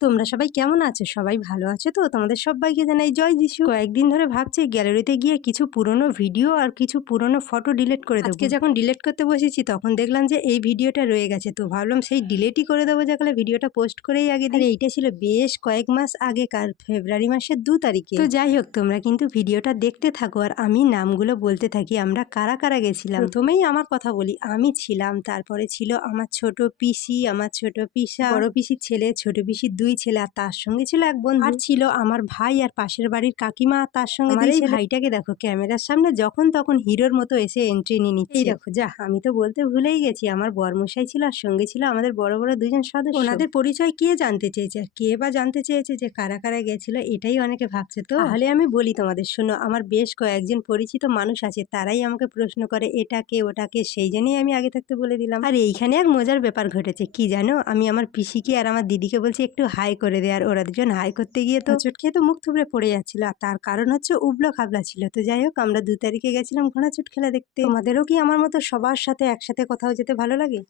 তোমরা সবাই কেমন আছো? সবাই ভালো আছো তো? তোমাদের সব্বাইকে জানাই জয় যিশু। কয়েকদিন ধরে ভাবছি গ্যালারিতে গিয়ে কিছু পুরনো ভিডিও আর কিছু পুরনো ফটো ডিলিট করে দেবো। আজকে যখন ডিলিট করতে বসেছি তখন দেখলাম যে এই ভিডিওটা রয়ে গেছে, তো ভাবলাম সেই ডিলিটই করে দেবো, যাকলে ভিডিওটা পোস্ট করেই আগে দিই। আর এইটা ছিল বেশ কয়েক মাস আগেকার, ফেব্রুয়ারি মাসের 2 তারিখে। তো যাই হোক, তোমরা কিন্তু ভিডিওটা দেখতে থাকো আর আমি নামগুলো বলতে থাকি আমরা কারা কারা গেছিলাম। প্রথমেই আমার কথা বলি, আমি ছিলাম, তারপরে ছিল আমার ছোট পিসি, আমার ছোট পিসা, বড় পিসির ছেলে, ছোট পিসির 2 ছেলে, আর তার সঙ্গে ছিল এক বন্ধু, আর ছিল আমার ভাই আর পাশের বাড়ির কাকিমা, আর তার সঙ্গে আমার এই ভাইটাকে দেখো ক্যামেরার সামনে যখন তখন হিরোর মতো এসে এন্ট্রি নিয়ে নিচ্ছে। এই দেখো, যা আমি তো বলতে ভুলেই গেছি, আমার বরমশাই ছিল আর সঙ্গে ছিল আমাদের বড় বড় 2জন সদস্য। ওনাদের পরিচয় কে জানতে চেয়েছে আর কে বা জানতে চেয়েছে যে কারা কারা গেছিল, এটাই অনেকে ভাবছে। তো তাহলে আমি বলি তোমাদের, শোনো, আমার বেশ কয়েকজন পরিচিত মানুষ আছে, তারাই আমাকে প্রশ্ন করে এটা কে ওটা কে, সেই জন্যই আমি আগে থাকতে বলে দিলাম। আর এইখানে এক মজার ব্যাপার ঘটেছে, কি জানো, আমি আমার পিসিকে আর আমার দিদিকে বলছি একটু হাই করে দে, আর ওরা দুজন হাই করতে গিয়ে তো চোট খেয়ে তো মুখ থুবড়ে পড়ে যাচ্ছিল, আর তার কারণ হচ্ছে উবলো খাবলা ছিল। তো যাই হোক, আমরা 2 তারিখে গেছিলাম ঘোড়াছুট খেলা দেখতে। তোমাদেরও কি আমার মতো সবার সাথে একসাথে কোথাও যেতে ভালো লাগে?